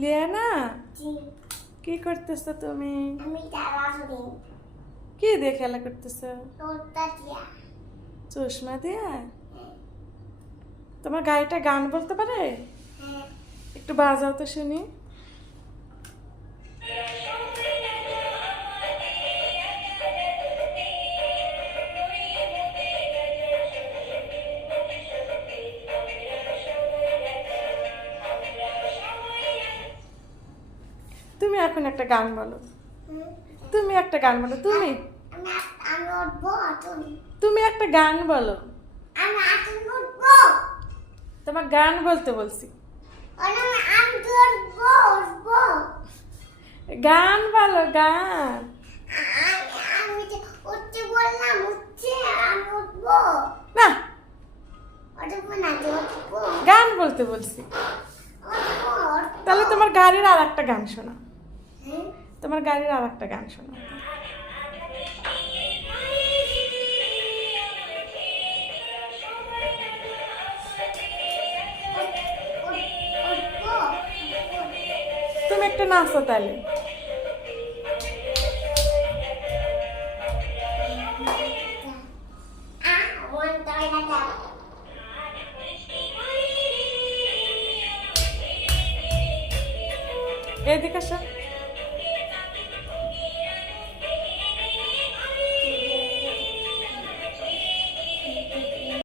Liana জি কি করতেছো তুমি? আমি তারা দিন কি দিয়ে খেলা করতেছো? তোরটা দিয়া চশমা দিয়ে? তোমার গাড়িটা গান বলতে পারে? হ্যাঁ একটু বাজাও তো শুনি। তুমি এখন একটা গান বলো। তুমি একটা গান বলো। তুমি আমি আমি উঠবো তুমি তুমি একটা গান বলো। আমি আটন উঠবো তোমার গান বলতে বলছি। আমি উঠবো উঠবো গান বলো, গান। আমি তো উঠতে বললাম উঠছে আমি উঠবো না, উঠবো না তো উঠবো গান বলতে বলছি। উঠবো তাহলে তোমার গাড়ির আর একটা গান শোনা। হ্যাঁ তোমার গাড়ির আর একটা গান শোনা। তুমি একটা নাচো তাহলে। এদিকে আসো।